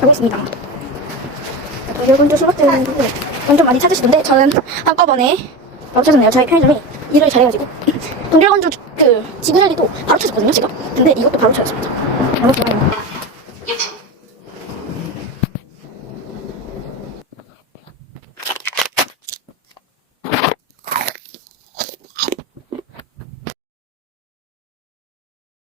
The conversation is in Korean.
하고 있습니다. 동결건조 수박들은 완전 많이 찾으시던데 저는 한꺼번에 바로 찾았네요. 저희 편의점이 일을 잘해가지고 동결건조 그 지구젤리도 바로 찾았거든요 제가. 근데 이것도 바로 찾았습니다. 너무 좋아요.